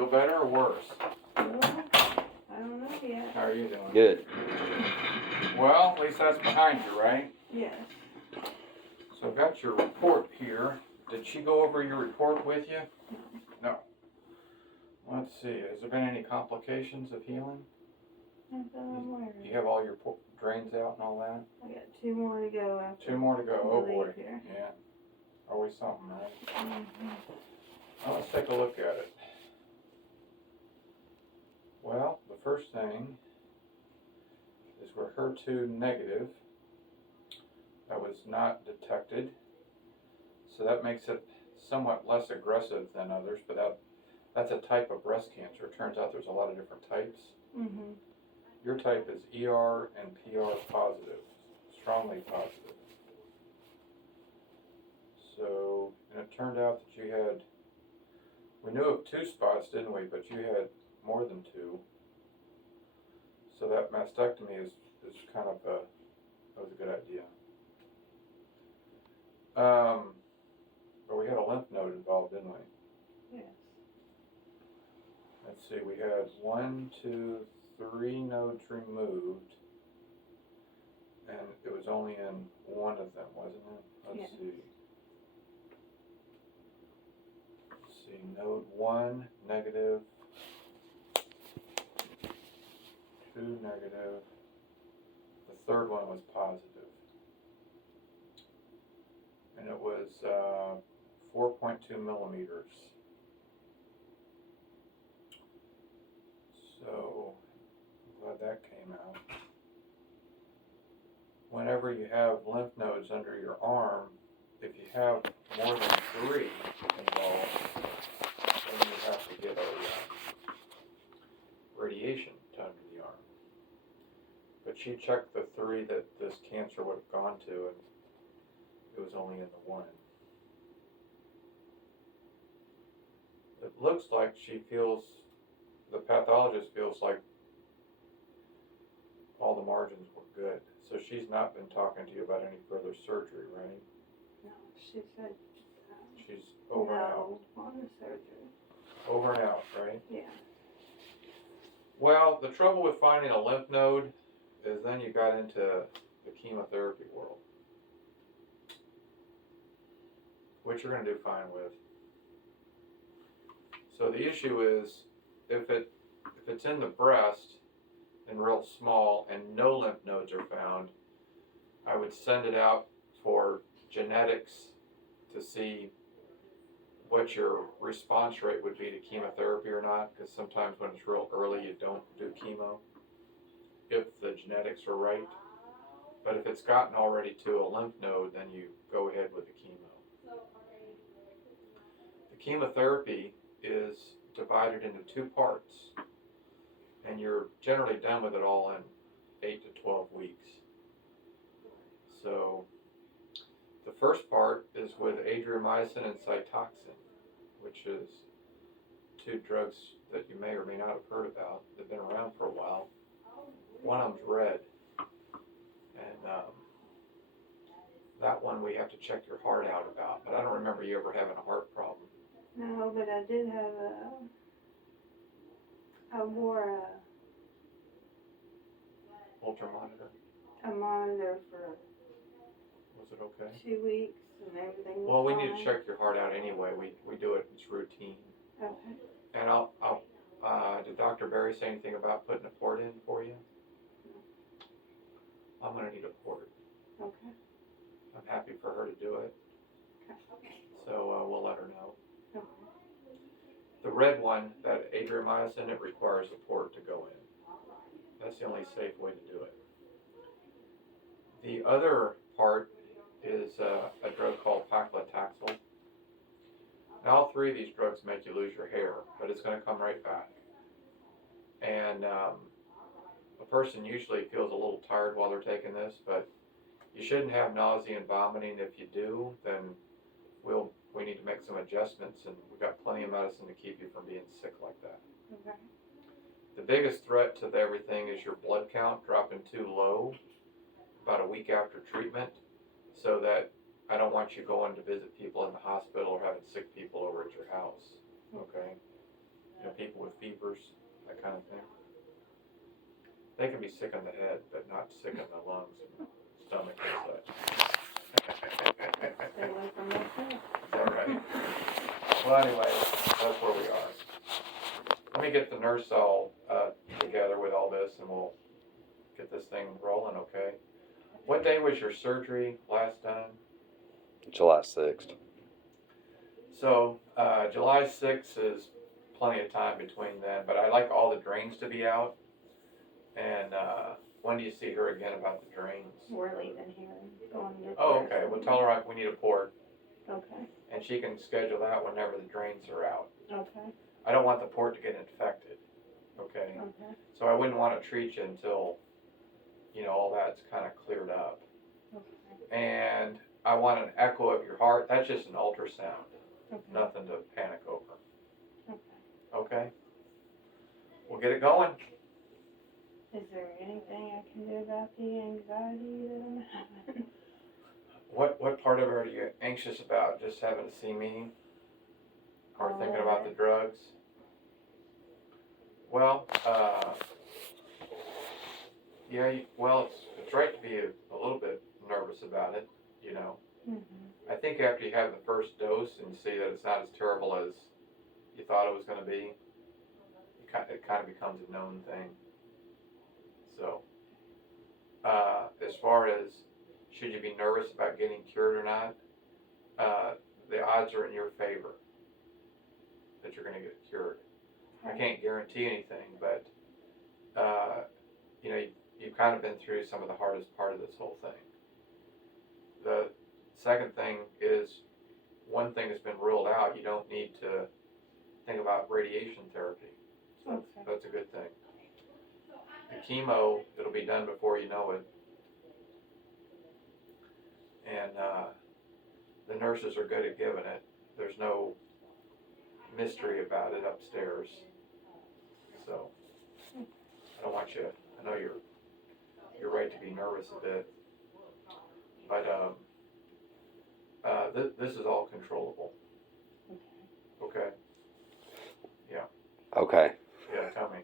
Feel better or worse? I don't know yet. How are you doing? Good. Well, at least that's behind you, right? Yes. So I've got your report here. Did she go over your report with you? No. Let's see. Has there been any complications of healing? Not that I'm aware of. You have all your drains out and all that? I got 2 more to go after. 2 more to go. Oh we boy. leave here. Yeah. Always something, right? Mm-hmm. Well, let's take a look at it. Well, the first thing is we're HER2 negative. That was not detected. So that makes it somewhat less aggressive than others, but that's a type of breast cancer. It turns out there's a lot of different types. Mm-hmm. Your type is ER and PR positive, strongly positive. So, and it turned out that you had, we knew of 2 spots, didn't we? But you had more than 2. So that mastectomy is kind of that was a good idea. But we had a lymph node involved, didn't we? Yes. Let's see, we had 1, 2, 3 nodes removed, and it was only in one of them, wasn't it? Let's see. Let's see, node 1 negative, 2 negative. The third one was positive, and it was 4.2 millimeters. So, I'm glad that came out. Whenever you have lymph nodes under your arm, if you have more than 3 involved, then you have to get a radiation done to the arm. But she checked the 3 that this cancer would have gone to, and it was only in the 1. It looks like the pathologist feels like all the margins were good. So she's not been talking to you about any further surgery, right? No, she said. She's over and out. No, on the surgery. Over and out, right? Yeah. Well, the trouble with finding a lymph node is then you got into the chemotherapy world, which you're going to do fine with. So the issue is if it's in the breast and real small and no lymph nodes are found, I would send it out for genetics to see what your response rate would be to chemotherapy or not, because sometimes when it's real early you don't do chemo if the genetics are right. But if it's gotten already to a lymph node, then you go ahead with the chemo. The chemotherapy is divided into 2 parts, and you're generally done with it all in 8 to 12 weeks. So the first part is with adriamycin and Cytoxan, which is 2 drugs that you may or may not have heard about. They've been around for a while. One of them's red, and that one we have to check your heart out about, but I don't remember you ever having a heart problem. No, but I did have I wore Ultra monitor. a monitor for Was it okay? 2 weeks and everything was Well, we fine. need to check your heart out anyway. We do it. It's routine. Okay. And did Dr. Berry say anything about putting a port in for you? I'm going to need a port. Okay. I'm happy for her to do it. Okay. So we'll let her know. Okay. The red one, that adriamycin, it requires a port to go in. That's the only safe way to do it. The other part is a drug called paclitaxel. Now, all 3 of these drugs make you lose your hair, but it's going to come right back. And a person usually feels a little tired while they're taking this, but you shouldn't have nausea and vomiting. If you do, then we need to make some adjustments, and we've got plenty of medicine to keep you from being sick like that. Okay. The biggest threat to everything is your blood count dropping too low about a week after treatment, so that I don't want you going to visit people in the hospital or having sick people over at your house. Okay? people with fevers, that kind of thing. They can be sick in the head, but not sick in the lungs and stomach and such. Stay away from that too. All right. Well, anyway, that's where we are. Let me get the nurse all together with all this, and we'll get this thing rolling, okay? What day was your surgery last done? July 6th. So, July 6th is plenty of time between then, but I like all the drains to be out. And when do you see her again about the drains? We're leaving here and going to. Oh, okay. Well, tell her we need a port, Okay, and she can schedule that whenever the drains are out. okay, I don't want the port to get infected, okay? okay, So I wouldn't want to treat you until, all that's kind of cleared up. okay, And I want an echo of your heart. That's just an ultrasound. okay, Nothing to panic over. okay. Okay? We'll get it going. Is there anything I can do about the anxiety that I'm having? What part of it are you anxious about? Just having to see me? Or thinking about the drugs? Well, yeah, it's right to be a little bit nervous about it, Mm-hmm. I think after you have the first dose and you see that it's not as terrible as you thought it was going to be, it kind of becomes a known thing. So, as far as should you be nervous about getting cured or not, the odds are in your favor that you're going to get cured. I can't guarantee anything, but you've kind of been through some of the hardest part of this whole thing. The second thing is, one thing that's been ruled out, you don't need to think about radiation therapy. So that's a good thing. The chemo, it'll be done before you know it. And the nurses are good at giving it. There's no mystery about it upstairs. So I don't want you, I know you're right to be nervous a bit. But this is all controllable. Okay? Yeah. Okay, Yeah, tell me.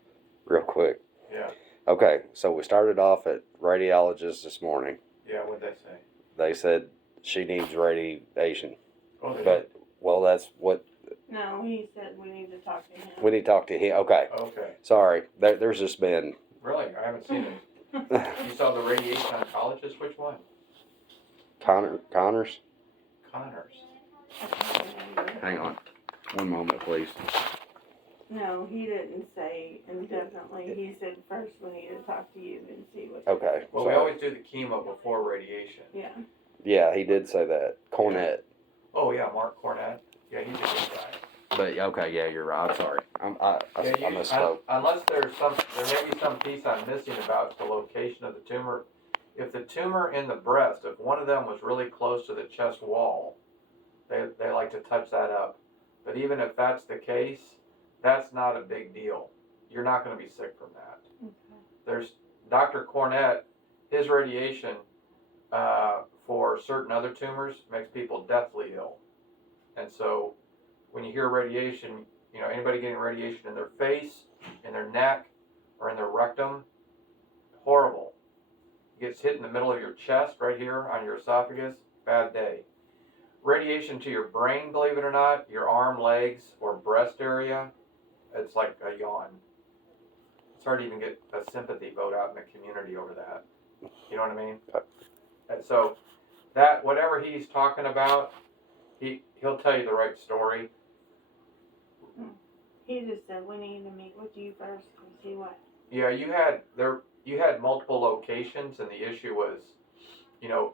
real quick. Yeah. Okay, so we started off at radiologist this morning. Yeah, what'd they say? They said she needs radiation. Oh, they But, well, that's what No, he said we need to talk to him. we need to talk to him. Okay, Okay. sorry. There's just been. Really? I haven't seen it. You saw the radiation oncologist? Which one? Connors? Connors. Hang on. One moment, please. No, he didn't say indefinitely. He said first we need to talk to you and see what. Okay. Well, we always do the chemo before radiation. Yeah. Yeah, he did say that. Cornett. Oh, yeah, Mark Cornett. Yeah, he's a good guy. But, okay, yeah, you're right. I'm sorry. I misspoke. Unless there may be some piece I'm missing about the location of the tumor. If the tumor in the breast, if one of them was really close to the chest wall, they like to touch that up. But even if that's the case, that's not a big deal. You're not going to be sick from that. Okay. There's Dr. Cornett, his radiation for certain other tumors makes people deathly ill. And so when you hear radiation, anybody getting radiation in their face, in their neck, or in their rectum, horrible. It gets hit in the middle of your chest, right here on your esophagus, bad day. Radiation to your brain, believe it or not, your arm, legs, or breast area, it's like a yawn. It's hard to even get a sympathy vote out in the community over that. You know what I mean? And so that, whatever he's talking about, he'll tell you the right story. He just said we need to meet with you first and see what. Yeah, you had multiple locations, and the issue was,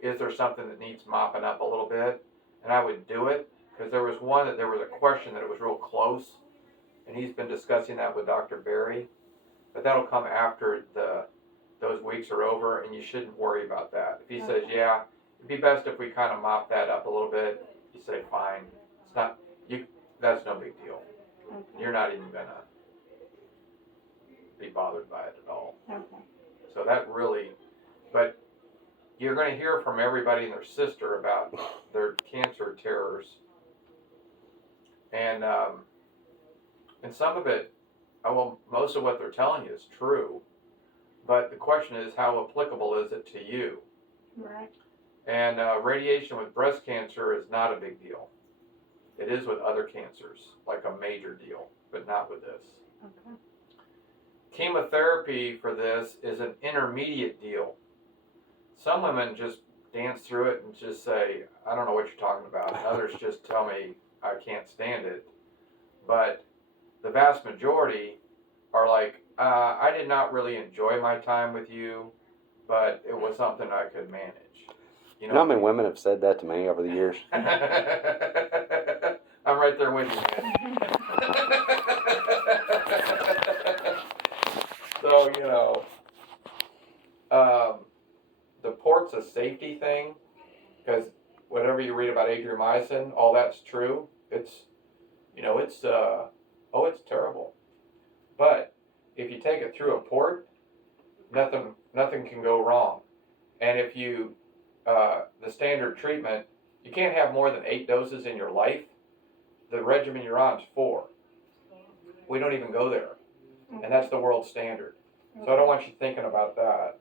is there something that needs mopping up a little bit? And I would do it, because there was one that there was a question that it was real close, and he's been discussing that with Dr. Berry, but that'll come after those weeks are over, and you shouldn't worry about that. If he says, yeah, it'd be best if we kind of mop that up a little bit, you say, fine. It's not, that's no big deal. Okay. You're not even gonna be bothered by it at all. Okay. So that really, but you're going to hear from everybody and their sister about their cancer terrors. And And some of it, well, most of what they're telling you is true, but the question is, how applicable is it to you? Right. And radiation with breast cancer is not a big deal. It is with other cancers, like a major deal, but not with this. Okay. Chemotherapy for this is an intermediate deal. Some women just dance through it and just say, I don't know what you're talking about. And others just tell me I can't stand it. But the vast majority are like, I did not really enjoy my time with you, but it was something I could manage. You know how many women have said that to me over the years? I'm right there with you, man. So, you know, the port's a safety thing, because whatever you read about adriamycin, all that's true. It's, you know, it's terrible. But if you take it through a port, nothing can go wrong. And if you, the standard treatment, you can't have more than 8 doses in your life. The regimen you're on is 4. We don't even go there. And that's the world standard. So I don't want you thinking about that.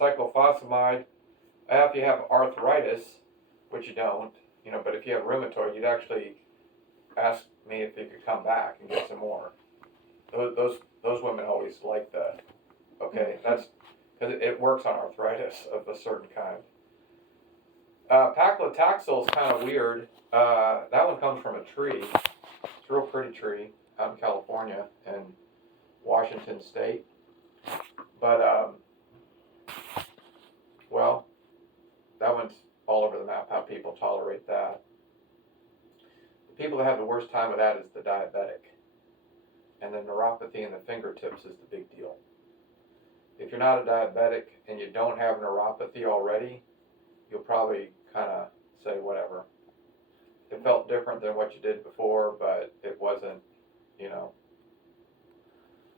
Cyclophosphamide, if you have arthritis, which you don't, you know, but if you have rheumatoid, you'd actually ask me if you could come back and get some more. Those women always like that. Okay, that's because it works on arthritis of a certain kind. Paclitaxel is kind of weird. That one comes from a tree. It's a real pretty tree out in California and Washington State. But, well, that one's all over the map, how people tolerate that. The people that have the worst time with that is the diabetic. And the neuropathy in the fingertips is the big deal. If you're not a diabetic and you don't have neuropathy already, you'll probably kind of say whatever. It felt different than what you did before, but it wasn't, you know.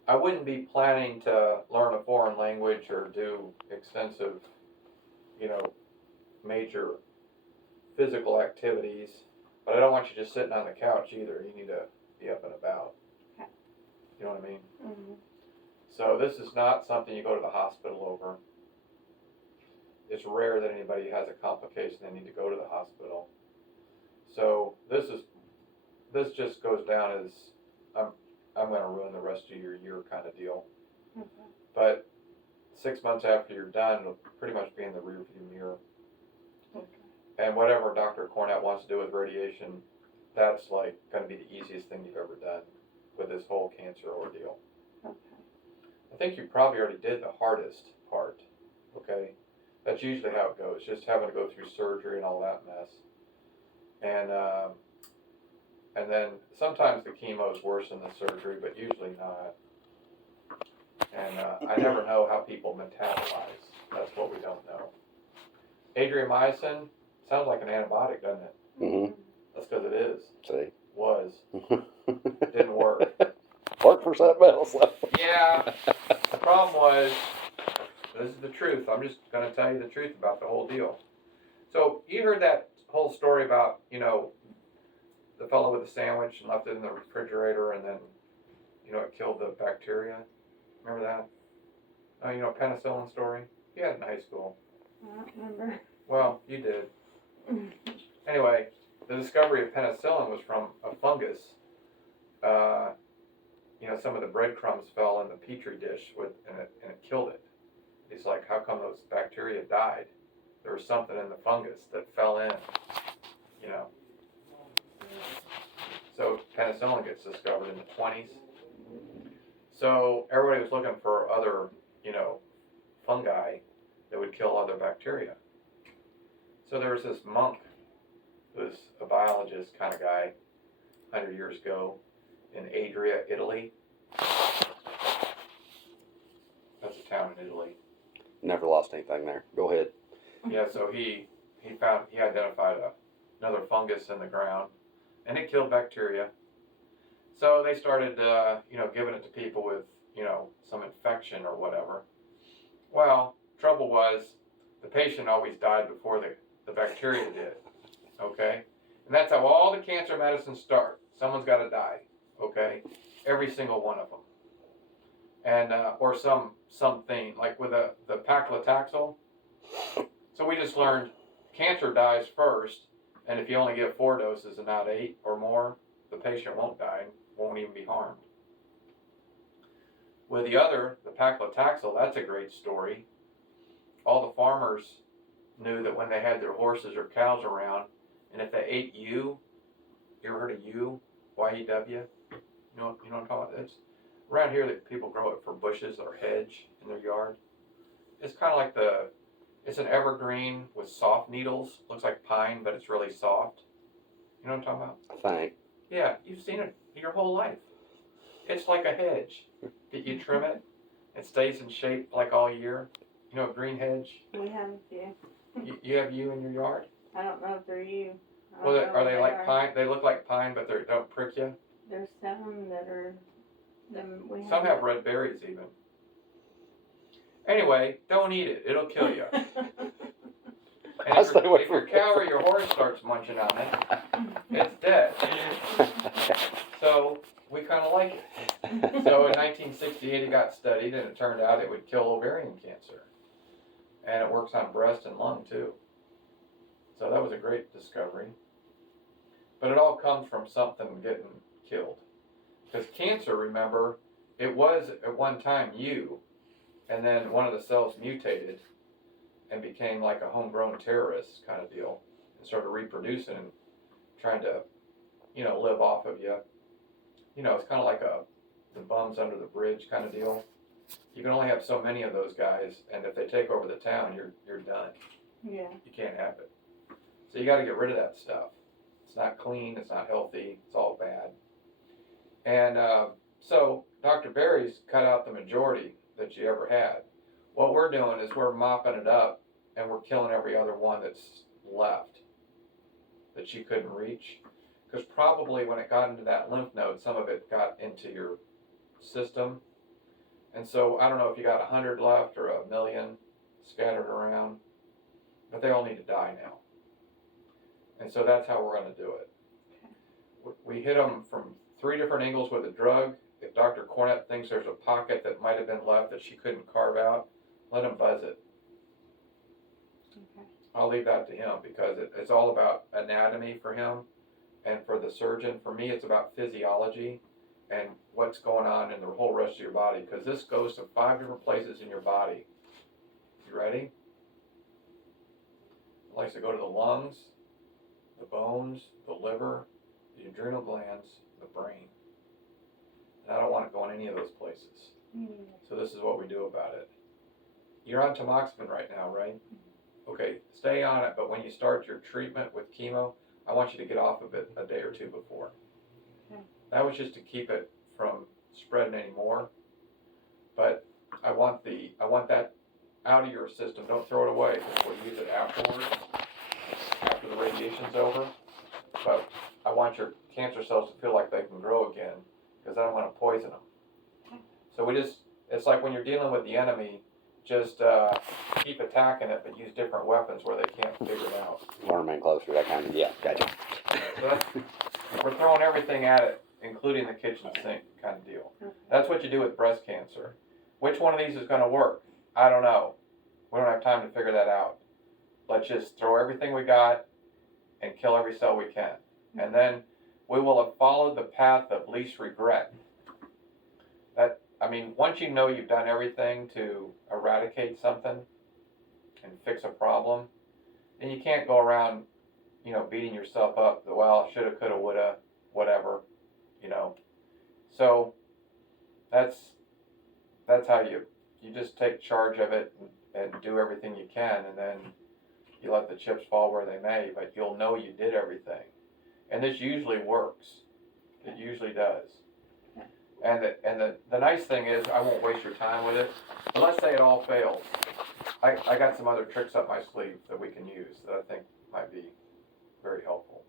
I wouldn't be planning to learn a foreign language or do extensive, you know, major physical activities, but I don't want you just sitting on the couch either. You need to be up and about. Okay. You know what I mean? Mm-hmm. So this is not something you go to the hospital over. It's rare that anybody has a complication they need to go to the hospital. So this just goes down as I'm going to ruin the rest of your year kind of deal. Okay. But 6 months after you're done, it'll pretty much be in the rearview mirror. Okay. And whatever Dr. Cornett wants to do with radiation, that's like going to be the easiest thing you've ever done with this whole cancer ordeal. Okay. I think you probably already did the hardest part. Okay, that's usually how it goes. Just having to go through surgery and all that mess. And then sometimes the chemo is worse than the surgery, but usually not. And I never know how people metabolize. That's what we don't know. Adriamycin sounds like an antibiotic, doesn't it? Mm-hmm. That's because it is. See. Was. Didn't work. Worked for something else. Though. Yeah. The problem was, this is the truth. I'm just going to tell you the truth about the whole deal. So you heard that whole story about, you know, the fellow with the sandwich and left it in the refrigerator and then, you know, it killed the bacteria. Remember that? Oh, you know, penicillin story? You had it in high school. I don't remember. Well, you did. Anyway, the discovery of penicillin was from a fungus. You know, some of the breadcrumbs fell in the petri dish and it killed it. He's like, how come those bacteria died? There was something in the fungus that fell in, you know. So penicillin gets discovered in the 20s. So everybody was looking for other, you know, fungi that would kill other bacteria. So there was this monk who was a biologist kind of guy 100 years ago in Adria, Italy. That's a town in Italy. Never lost anything there. Go ahead. Yeah, so he identified another fungus in the ground, and it killed bacteria. So they started, you know, giving it to people with, you know, some infection or whatever. Well, trouble was the patient always died before the bacteria did. Okay, and that's how all the cancer medicines start. Someone's got to die. okay? Every single one of them. And, or something, like with the paclitaxel. So we just learned cancer dies first, and if you only give 4 doses and not 8 or more, the patient won't die and won't even be harmed. With the paclitaxel, that's a great story. All the farmers knew that when they had their horses or cows around, and if they ate you ever heard of yew, Y-E-W? You know what I'm talking about? It's around here that people grow it for bushes or hedge in their yard. It's kind of like it's an evergreen with soft needles. Looks like pine, but it's really soft. You know what I'm talking about? I think. Yeah, you've seen it your whole life. It's like a hedge. That you trim it, it stays in shape like all year. You know, a green hedge. We have a few. You have yew in your yard? I don't know if they're you. Well, are they like pine? They look like pine, but they don't prick you. There's some that are. Some have red berries even. Anyway, don't eat it. It'll kill you. And if your cow or your horse starts munching on it, it's dead. So we kind of like it. So in 1968 it got studied, and it turned out it would kill ovarian cancer. And it works on breast and lung too. So that was a great discovery. But it all comes from something getting killed. Because cancer, remember, it was at one time you, and then one of the cells mutated and became like a homegrown terrorist kind of deal, and started reproducing and trying to, live off of you. It's kind of like the bums under the bridge kind of deal. You can only have so many of those guys, and if they take over the town, you're done. Yeah. You can't have it. So you got to get rid of that stuff. It's not clean. It's not healthy. It's all bad. And so Dr. Berry's cut out the majority that you ever had. What we're doing is we're mopping it up, and we're killing every other one that's left that you couldn't reach. Because probably when it got into that lymph node, some of it got into your system. And so I don't know if you got 100 left or 1 million scattered around, but they all need to die now. And so that's how we're going to do it. Okay. We hit them from 3 different angles with a drug. If Dr. Cornett thinks there's a pocket that might have been left that she couldn't carve out, let him buzz it. Okay. I'll leave that to him because it's all about anatomy for him and for the surgeon. For me, it's about physiology and what's going on in the whole rest of your body, because this goes to 5 different places in your body. You ready? It likes to go to the lungs, the bones, the liver, the adrenal glands, the brain. And I don't want it going any of those places. So this is what we do about it. You're on tamoxifen right now, right? Okay, stay on it, but when you start your treatment with chemo, I want you to get off of it a day or 2 before. Okay. That was just to keep it from spreading anymore. But I want that out of your system. Don't throw it away. We'll use it afterwards, after the radiation's over. But I want your cancer cells to feel like they can grow again, because I don't want to poison them. Okay. So it's like when you're dealing with the enemy, just keep attacking it, but use different weapons where they can't figure it out. Warm in closer, that kind of, yeah, gotcha. So we're throwing everything at it, including the kitchen sink kind of deal. That's what you do with breast cancer. Which one of these is going to work? I don't know. We don't have time to figure that out. Let's just throw everything we got and kill every cell we can. And then we will have followed the path of least regret. Once you know you've done everything to eradicate something and fix a problem, then you can't go around, beating yourself up, well, shoulda, coulda, woulda, whatever, So that's how you just take charge of it and do everything you can, and then you let the chips fall where they may, but you'll know you did everything. And this usually works. It usually does. And the nice thing is, I won't waste your time with it. But let's say it all fails. I got some other tricks up my sleeve that we can use that I think might be very helpful.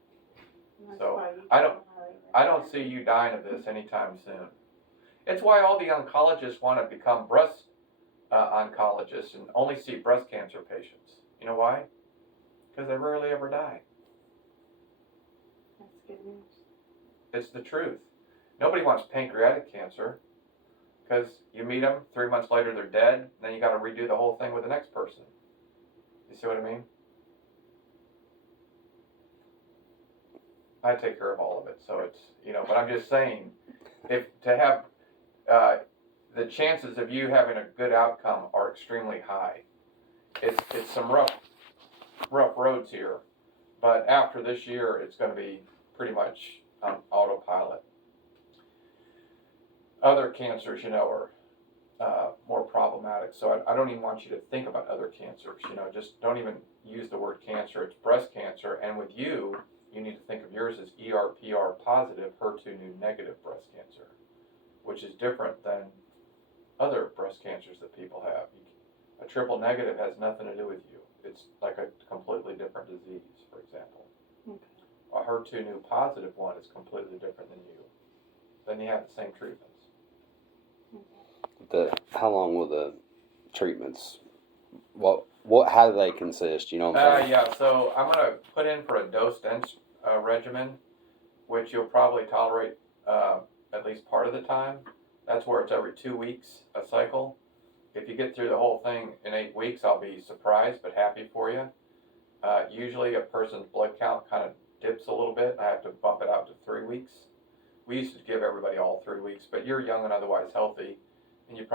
So I don't see you dying of this anytime soon. It's why all the oncologists want to become breast oncologists and only see breast cancer patients. You know why? Because they rarely ever die. That's good news. It's the truth. Nobody wants pancreatic cancer, because you meet them, 3 months later they're dead, then you got to redo the whole thing with the next person. You see what I mean? I take care of all of it, so it's, but I'm just saying, if to have, the chances of you having a good outcome are extremely high. It's some rough roads here, but after this year, it's going to be pretty much on autopilot. Other cancers, are more problematic, so I don't even want you to think about other cancers. Just don't even use the word cancer. It's breast cancer, and with you need to think of yours as ER/PR positive, HER2 negative breast cancer, which is different than other breast cancers that people have. A triple negative has nothing to do with you. It's like a completely different disease, for example. Okay. A HER2 positive one is completely different than you. Then you have the same treatments. How long will the treatments? How do they consist? You know what I'm saying? Yeah. So I'm gonna put in for a dose-dense regimen, which you'll probably tolerate at least part of the time. That's where it's every 2 weeks a cycle. If you get through the whole thing in 8 weeks, I'll be surprised but happy for you. Usually a person's blood count kind of dips a little bit. I have to bump it out to 3 weeks. We used to give everybody all 3 weeks, but you're young and otherwise healthy, and you probably